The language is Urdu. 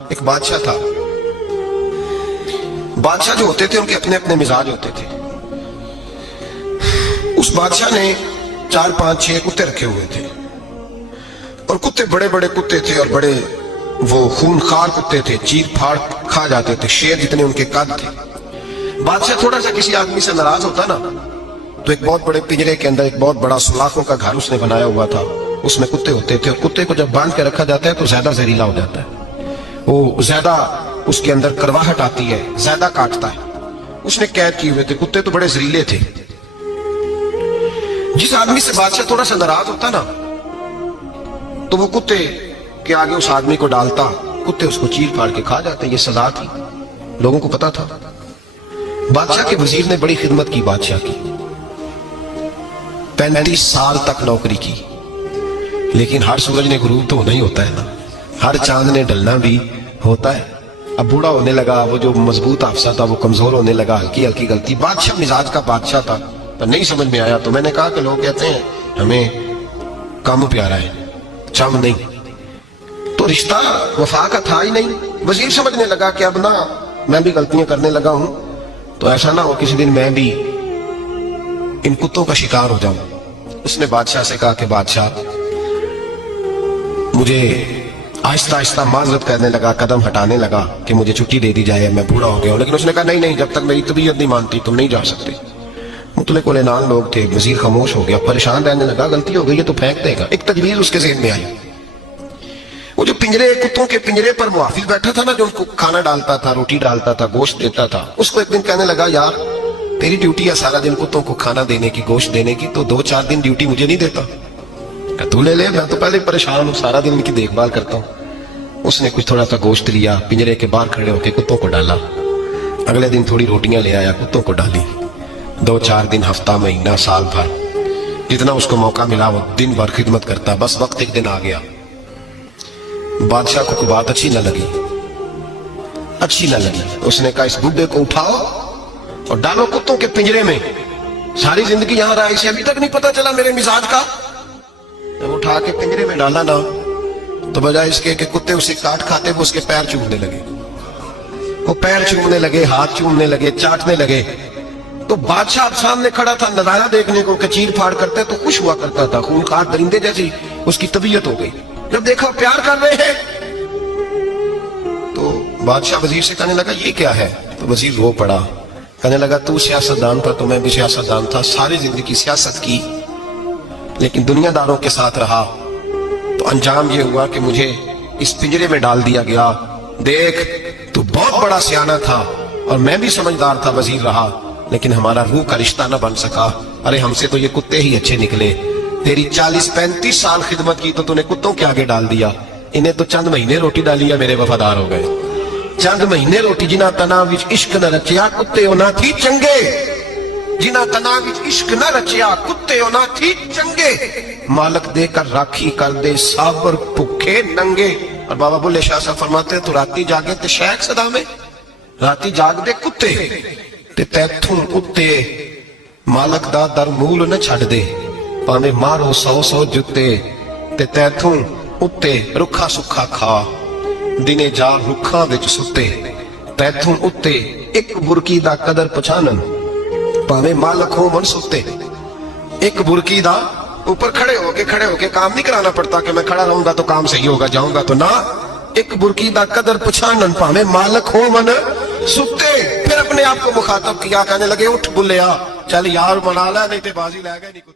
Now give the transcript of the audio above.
ایک بادشاہ تھا. بادشاہ جو ہوتے تھے ان کے اپنے اپنے مزاج ہوتے تھے. اس بادشاہ نے 4 5 6 کتے رکھے ہوئے تھے اور کتے بڑے بڑے کتے تھے اور بڑے وہ خونخوار کتے تھے, چیر پھاڑ کھا جاتے تھے, شیر جتنے ان کے قد تھے. بادشاہ تھوڑا سا کسی آدمی سے ناراض ہوتا نا تو ایک بہت بڑے پنجرے کے اندر ایک بہت بڑا سلاخوں کا گھر اس نے بنایا ہوا تھا. اس میں کتے ہوتے تھے اور کتے کو جب باندھ کے رکھا جاتا ہے تو زیادہ زہریلا ہو جاتا ہے, وہ زیادہ اس کے اندر کرواہٹ آتی ہے, زیادہ کاٹتا ہے. اس نے قید کیے ہوئے تھے. کتے تو بڑے زہریلے تھے. جس آدمی سے بادشاہ تھوڑا سا ناراض ہوتا نا تو وہ کتے کے آگے اس آدمی کو ڈالتا, کتے اس کو چیر پھاڑ کے کھا جاتے. یہ سزا تھی, لوگوں کو پتا تھا. بادشاہ کے وزیر نے بڑی خدمت کی بادشاہ کی, 35 سال تک نوکری کی. لیکن ہر سورج نے غروب تو ہونا ہی ہوتا ہے نا, ہر چاند نے ڈلنا بھی ہوتا ہے. اب بوڑھا ہونے لگا, وہ جو مضبوط حافظہ تھا وہ کمزور ہونے لگا, ہلکی ہلکی غلطی. بادشاہ مزاج کا بادشاہ تھا پر نہیں سمجھ میں آیا. تو میں نے کہا کہ لوگ کہتے ہیں ہمیں کام پیارا ہے, چم نہیں. تو رشتہ وفا کا تھا ہی نہیں. وزیر سمجھنے لگا کہ اب نہ میں بھی غلطیاں کرنے لگا ہوں تو ایسا نہ ہو کسی دن میں بھی ان کتوں کا شکار ہو جاؤں. اس نے بادشاہ سے کہا کہ بادشاہ, مجھے آہستہ آہستہ معذرت کرنے لگا, قدم ہٹانے لگا کہ مجھے چھٹی دے دی جائے, میں بوڑھا ہو گیا ہوں. لیکن اس نے کہا نہیں, جب تک میری طبیعت نہیں مانتی تم نہیں جا سکتے. مطلق العنان لوگ تھے. وزیر خاموش ہو گیا, پریشان رہنے لگا. غلطی ہو گئی ہے تو پھینک دے گا. ایک تجویز اس کے ذہن میں آئی. وہ جو پنجرے, کتوں کے پنجرے پر محافظ بیٹھا تھا نا, جو ان کو کھانا ڈالتا تھا, روٹی ڈالتا تھا, گوشت دیتا تھا, اس کو ایک دن کہنے لگا یار تیری ڈیوٹی ہے سارا دن کتوں کو کھانا دینے کی, گوشت دینے کی, تو 2 4 دن ڈیوٹی مجھے نہیں دیتا؟ کہ تو لے لے, میں تو پہلے پریشان ہوں, سارا دن ان کی دیکھ بھال کرتا ہوں. اس نے کچھ تھوڑا سا گوشت لیا, پنجرے کے باہر کھڑے ہو کے کتوں کو ڈالا. اگلے دن تھوڑی روٹیاں لے آیا, کتوں کو ڈالی. 2 4 دن, ہفتہ, مہینہ, سال بھر, جتنا اس کو موقع ملا وہ دن بھر خدمت کرتا. بس وقت ایک دن آ گیا, بادشاہ کو کوئی بات اچھی نہ لگی. اس نے کہا اس بڈھے کو اٹھاؤ اور ڈالو کتوں کے پنجرے میں. ساری زندگی یہاں رہا, اسے ابھی تک نہیں پتا چلا میرے مزاج کا. جب اٹھا کے پنجرے میں ڈالا نا تو بجائے اس کے کہ کتے اسے کاٹ کھاتے, وہ اس کے پیر چومنے لگے. وہ پیر چومنے لگے, ہاتھ چومنے لگے, چاٹنے لگے. تو بادشاہ اب سامنے کھڑا تھا نظارہ دیکھنے کو کہ چیر پھاڑ کرتے تو خوش ہوا کرتا تھا. خونخوار درندے جیسی اس کی طبیعت ہو گئی. جب دیکھا پیار کر رہے ہیں تو بادشاہ وزیر سے کہنے لگا یہ کیا ہے؟ تو وزیر رو پڑا, کہنے لگا تو سیاستدان تھا تو میں بھی سیاستدان تھا, ساری زندگی سیاست کی لیکن دنیا داروں کے ساتھ رہا, تو انجام یہ ہوا کہ مجھے اس پنجرے میں ڈال دیا گیا. دیکھ تو بہت بڑا سیانہ تھا اور میں بھی سمجھدار تھا, وزیر رہا, لیکن ہمارا روح کا رشتہ نہ بن سکا. ارے ہم سے تو یہ کتے ہی اچھے نکلے. تیری 40 35 سال خدمت کی تو نے کتوں کے آگے ڈال دیا. انہیں تو چند مہینے روٹی ڈالی ہے, میرے وفادار ہو گئے. چند مہینے روٹی, جنہ تنا وچ عشق نہ رچیا کتے ہونا تھی چنگے. جنہ تنا وچ عشق نہ رچیا کتے ہونا تھی چنگے. مالک دے کر راکھی کر دے صابر بھوکے ننگے. اور بابا بلے شاہ صاحب فرماتے ہیں تو راتی جاگے تے شیخ صدا میں, راتی جاگ دے کتے تے تیتھوں کتے مالک دا در مول نہ چھڑ دے. پاویں مارو 100 جتے تے تیتھوں اتے رکھا سکھا کھا. دنے جا رکھاں وچ ستے تیتھوں اتے ایک برکی دا قدر پچھانن. پاویں مالک ہو من ستے, ایک برکی دا اوپر کھڑے ہو کے کام نہیں کرانا پڑتا کہ میں کھڑا رہوں گا تو کام صحیح ہوگا, جاؤں گا تو نہ. ایک برکی دا قدر پچھانن, پاویں مالک ہو من ستے. پھر اپنے آپ کو مخاطب کیا, کہنے لگے اٹھ بلیا, چل یار منا لے نہیں تے بازی لے گئے نہیں.